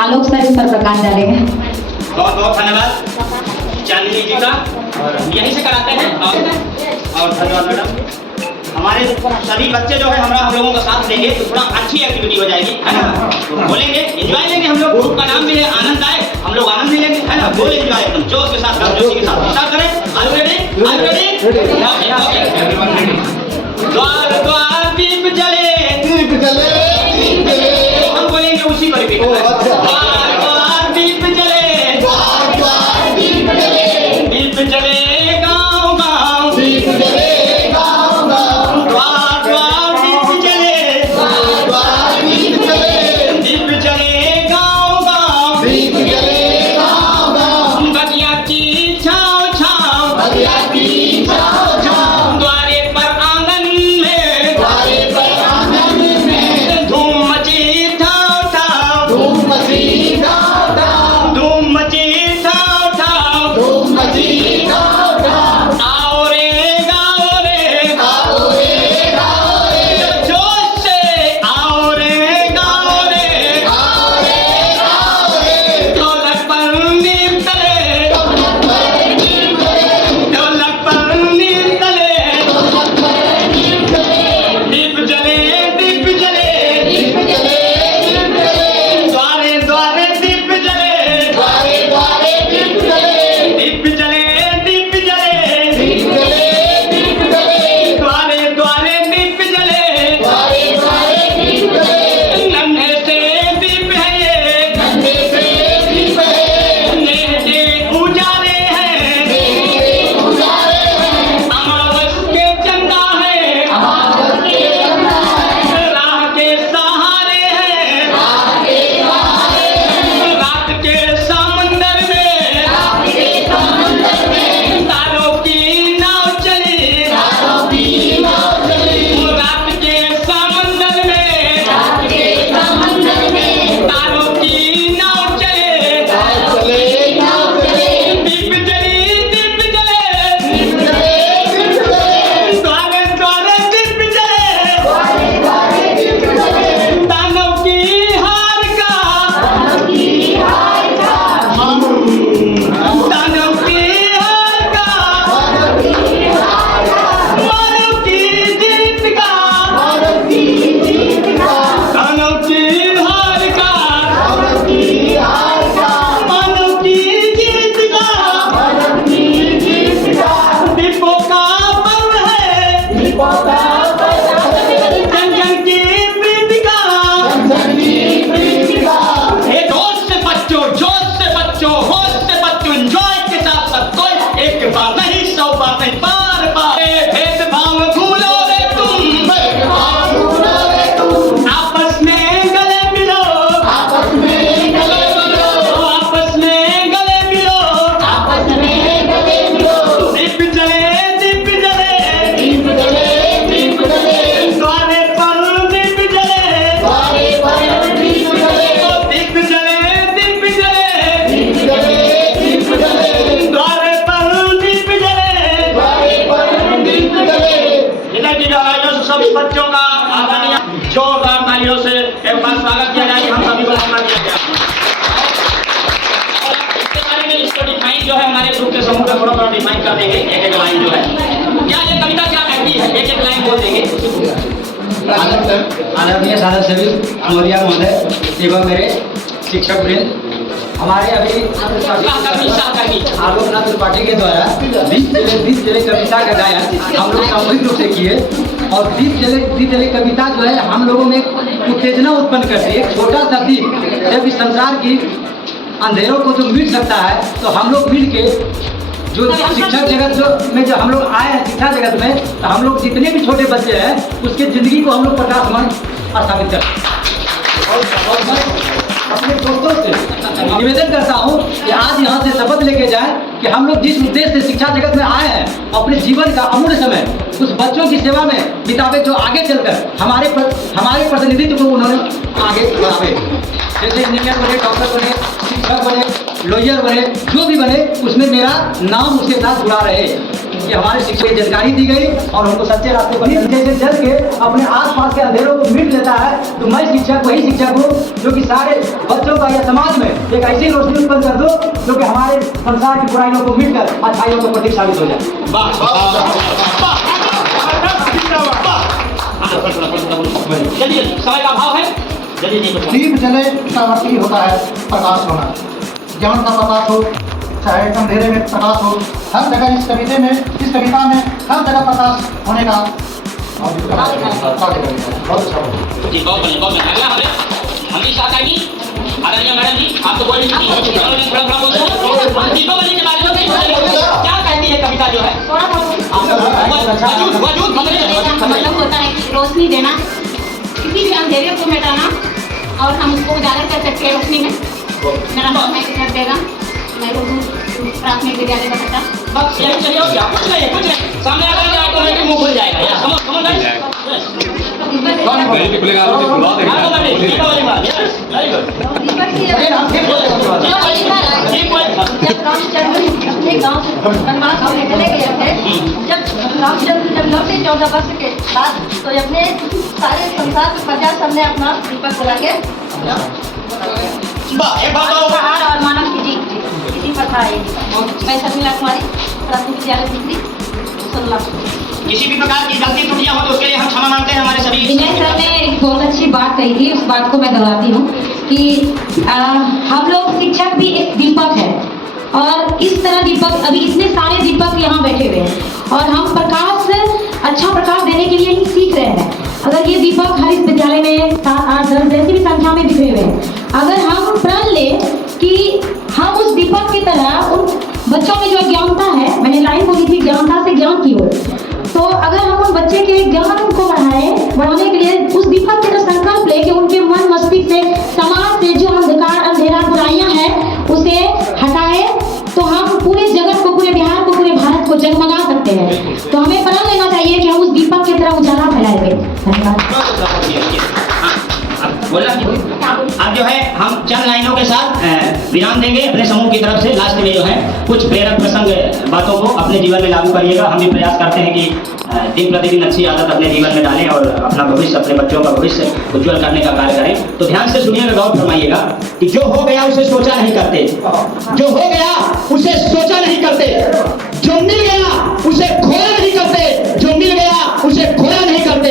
आलोक sir इस पर प्रकाश डालेंगे। बहुत बहुत धन्यवाद चांदनी जी का, और यहीं से कराते हैं। और धन्यवाद मैडम। हमारे सभी बच्चे जो है हम लोगों का साथ देंगे तो थोड़ा अच्छी एक्टिविटी हो जाएगी, है ना। तो बोलेंगे, एंजॉय लेंगे हम लोग। ग्रुप का नाम भी है आनंद आए, हम लोग आनंद लेंगे, है ना। बोल एंजॉय एकदम जोश के साथ, जोशी के साथ स्टार्ट करें। Are you ready? Are you ready? द्वार द्वार दीप जले, दीप जले, दीप जले। हम बोलेंगे उसी पर रिपीट। द्वार द्वार दीप जले, द्वार द्वार दीप जले, दीप जले गाँव गाँव, दीप जले गाँव गाँव। द्वार द्वार दीप जले, द्वार द्वार दीप जले, दीप जले गाँव गाँव, दीप जले गाँव गाँव। बगिया की छाँव छाँव, बगिया की छाँव छाँव, द्वारे पर आंगन में, द्वारे पर आंगन में। धूम मची ठाव ठाव, धूम मची गाँव गाँव, धूम मची ठाव ठाव। धूम मची गाँव गाँव। आओ रे गाओ रे, आओ रे गाओ रे, जोश से आओ रे गाओ रे। आओ रे गाओ रे। ढोलक पर नीम तले, ढोलक पर नीम तले, ढोलक पर नीम तले, ढोलक पर नीम तले। दीप जले, दीप जले, दीप जले, दीप जले, द्वारे द्वारे दीप जले, द्वारे द्वारे दीप जले, दीप जले, दीप जले, दीप जले, दीप जले, द्वारे द्वारे दीप जले। द्वारे द्वारे दीप जले। नन्हे से दीप है ये, नन्हे से दीप है, नेहे उजाले हैं, मेरे उजाले हैं। अमावस के चंदा है, अमावस के चंदा है, राह के सहारे हैं, रात के सहारे हैं। रात के समंदर में, रात के समंदर में, तारों की नाव चली, तारों की नाव चली। रात के समंदर में, रात के समंदर में, तारों की नाव चले। नाव चले, नाव चले। दीप जली, दीप जले, दीप जले, दीप जले, द्वारे द्वारे दीप जले। द्वारे द्वारे दीप जले। दानव की हार का, दानव की हार का, दानव की हार का, दानव की हार का, मानव की जीत का, मानव की जीत का, दानव की हार का, दानव की हार का, मानव की जीत का। मानव की जीत का। दीपों का पर्व है, दीपों का पर्व है, जन जन की प्रीति का। जन की प्रीति का। हे जोश से बच्चों, जोश से बच्चों, होश से बच्चों, एंजॉय के साथ सब कोई एक बार नहीं, 100 बार नहीं, बार बार। भेदभाव भूलो रे तुम, भेदभाव भूलो रे तुम, आपस में गले मिलो, आपस में गले मिलो, आपस में गले मिलो। आपस में गले मिलो। दीप जले, दीप जले, दीप जले, दीप जले, द्वारे पर दीप जले, द्वारे पर दीप जले, दीप जले, दीप जले, दीप जले, दीप जले, द्वारे पर दीप जले। द्वारे पर दीप जले। इधर की गवाहियों से सभी बच्चों का आदरणीय जोरदार तालियों से एक बार स्वागत किया जाए। हम सभी को सम्मान दिया गया। और इसके बारे में इसको डिफाइन जो है हमारे ग्रुप के समूह में थोड़ा डिफाइन कर देंगे। एक एक लाइन जो है, क्या ये कविता क्या कहती है, एक एक लाइन बोल देंगे। आदरणीय साधक सेवी मौर्या महोदय एवं मेरे शिक्षक वृंद, हमारे अभी सहकर्मी आलोकनाथ त्रिपाठी के द्वारा दीप जले कविता का गायन हम लोग सामूहिक रूप से किए। और दीप जले कविता जो है हम लोगों में एक उत्तेजना उत्पन्न करती है। एक छोटा सा दीप जब इस संसार की अंधेरों को तो मिट सकता है, तो हम लोग मिल के जो शिक्षक जगत में जो हम लोग आए हैं शिक्षा जगत में, तो हम लोग जितने भी छोटे बच्चे हैं उसके जिंदगी को हम लोग प्रकाशमान स्थापित करते हैं। और मैं अपने दोस्तों से निवेदन करता हूँ कि आज यहाँ से शपथ लेके जाए कि हम लोग जिस उद्देश्य से शिक्षा जगत में आए हैं, अपने जीवन का अमूल्य समय उस बच्चों की सेवा में बितावे जो आगे चलकर हमारे प्रतिनिधित्व को उन्होंने आगे बढ़ावे। जैसे इंजीनियर बने, डॉक्टर बने, शिक्षक बने, लॉयर बने, जो भी बने उसमें मेरा नाम उसके साथ जुड़ा रहे। कि हमारे शिक्षक को जानकारी दी गई और हमको सच्चे रास्ते पर जैसे जल के अपने आसपास के अंधेरों को मिट लेता है, तो मैं शिक्षक वही शिक्षक हूँ जो कि सारे बच्चों का या समाज में एक ऐसी रोशनी उत्पन्न कर दो जो कि हमारे संसार की बुराइयों को मिट कर अच्छाइयों का प्रतीक साबित हो जाए। जल्दी समय का अभाव है, जल्दी दीप जले का अर्थ ही होता है प्रकाश होना। ज्ञान का प्रकाश हो चाहे अंधेरे में प्रकाश हो, हर जगह इस कविता में हर जगह प्रकाश होने का बहुत अच्छा जी, बहुत बढ़िया। अगला हमें चाहता जी आदरणीय मैडम जी, आपको बोलने की थोड़ा बोलते दीपावली के बारे में क्या कहती है कविता जो है? मतलब होता है कि रोशनी देना, किसी भी अंधेरे को मिटाना और हम उसको उजागर कर सकते हैं रोशनी में। मेरा नाम है किशोर बेगम, मैं उर्दू प्राथमिक विद्यालय बहटा। बस यही चाहिए हो गया, कुछ नहीं सामने आ जाएगा ऑटोमेटिक मुंह खुल जाएगा। यस, समझ गए? दीपावली बात, यस, वेरी गुड। जब रामचंद्र अपने गांव से वनवास होने चले गए थे, जब रामचंद्र लौटे 14 वर्ष के बाद, तो अपने सारे संसार की प्रजा सबने अपना दीपक जला के उपहार और मानव की जीत इसी पर था ये दीपक। मैं शर्मिला कुमारी, प्राथमिक विद्यालय दूसरी सोनला। किसी भी प्रकार की गलती त्रुटियां हो तो उसके लिए हम क्षमा मांगते हैं हमारे सभी। विनय सर ने एक बहुत अच्छी बात कही थी, उस बात को मैं दोहराती हूँ कि हम लोग शिक्षक भी एक दीपक है और इस तरह दीपक, अभी इतने सारे दीपक यहाँ बैठे हुए हैं और हम प्रकाश, अच्छा प्रकाश देने के लिए ही सीख रहे हैं। अगर ये दीपक हर इस विद्यालय में 7, 8, 10 जैसी भी संख्या में बिखरे हुए हैं, अगर हम प्रण लें कि हम उस दीपक की तरह उन बच्चों में जो अज्ञानता है, मैंने लाइन बोली थी ज्ञानता से ज्ञान की ओर, तो अगर हम उन बच्चे के ज्ञान को बढ़ाने के लिए उस दीपक की तरह संकल्प ले कि उनके मन मस्तिष्क से, समाज से जो अंधकार, अंधेरा, बुराइयां हैं उसे हटाए, तो हम पूरे जगत को, पूरे बिहार को, पूरे भारत को जगमगा सकते हैं। तो हमें प्रण लेना चाहिए कि हम उस दीपक की तरह उजाला फैलाएंगे। धन्यवाद। बोला अब जो है हम चंद लाइनों के साथ विराम देंगे अपने समूह की तरफ से। लास्ट में जो है कुछ प्रेरक प्रसंग बातों को अपने जीवन में लागू करिएगा। हम भी प्रयास करते हैं कि दिन प्रतिदिन अच्छी आदत अपने जीवन में डालें और अपना भविष्य, अपने बच्चों का भविष्य उज्जवल करने का कार्य करें। तो ध्यान से सुनिएगा, गौर फरमाइएगा कि जो हो गया उसे सोचा नहीं करते, जो हो गया उसे सोचा नहीं करते, जो मिल गया उसे खोया नहीं करते, जो मिल गया उसे खोया नहीं करते।